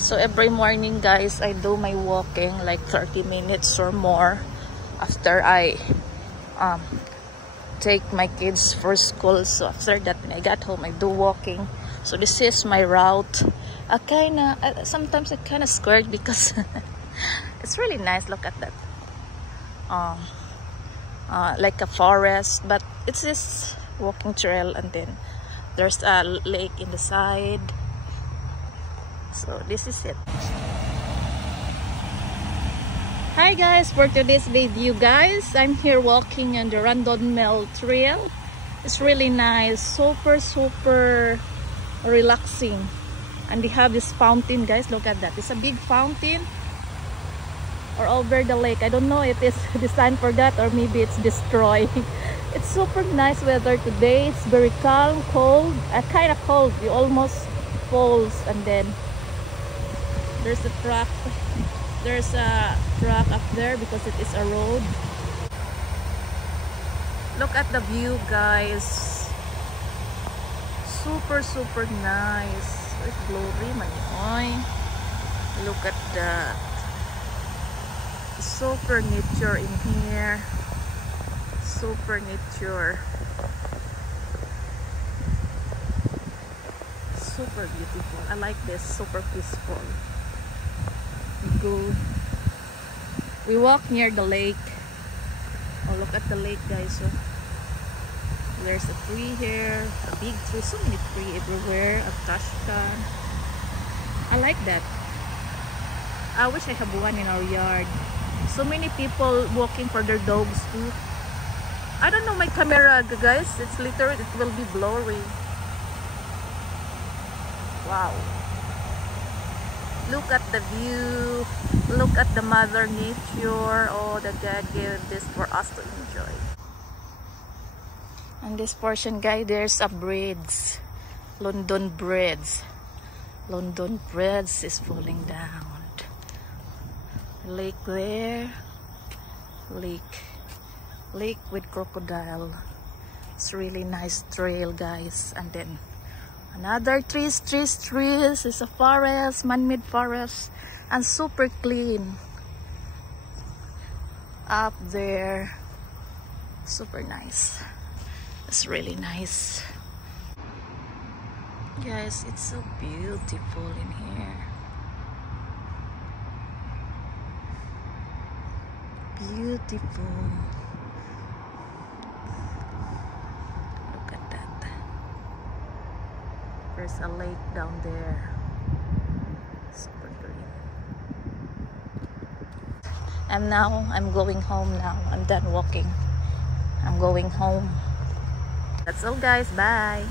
So every morning, guys, I do my walking like 30 minutes or more after I take my kids for school. So after that, when I got home, I do walking. So this is my route. Sometimes I kind of scared because it's really nice. Look at that. Like a forest, but it's this walking trail, and then there's a lake in the side. So this is it. Hi guys, for today's video, guys, I'm here walking on the Rondon Trail. It's really nice, super relaxing, and they have this fountain, guys. Look at that. It's a big fountain or over the lake. I don't know if it's designed for that or maybe it's destroyed. It's super nice weather today. It's very calm, cold, kind of cold. You almost falls, and then there's a truck. There's a truck up there because it is a road. Look at the view, guys. Super nice. It's glory, man. Look at that. Super nature in here. Super nature. Super beautiful. I like this. Super peaceful. We walk near the lake. Oh, look at the lake, guys. So there's a tree here, a big tree, so many trees everywhere, a trash can. I like that. I wish I have one in our yard. So many people walking for their dogs too. I don't know my camera, guys. It's literally, it will be blurry. Wow. Look at the view. Look at the mother nature. Oh, that God gave this for us to enjoy. On this portion, guys, there's a bridge. London Bridge. London Bridge is falling down. Lake there. Lake with crocodile. It's really nice trail, guys. And then another trees. It's a forest, man-made forest, and super clean up there. Super nice. It's really nice, guys. It's so beautiful in here. Beautiful. Look at that. There's a lake down there. Super green. And now I'm going home now. I'm done walking. I'm going home. That's all, guys. Bye.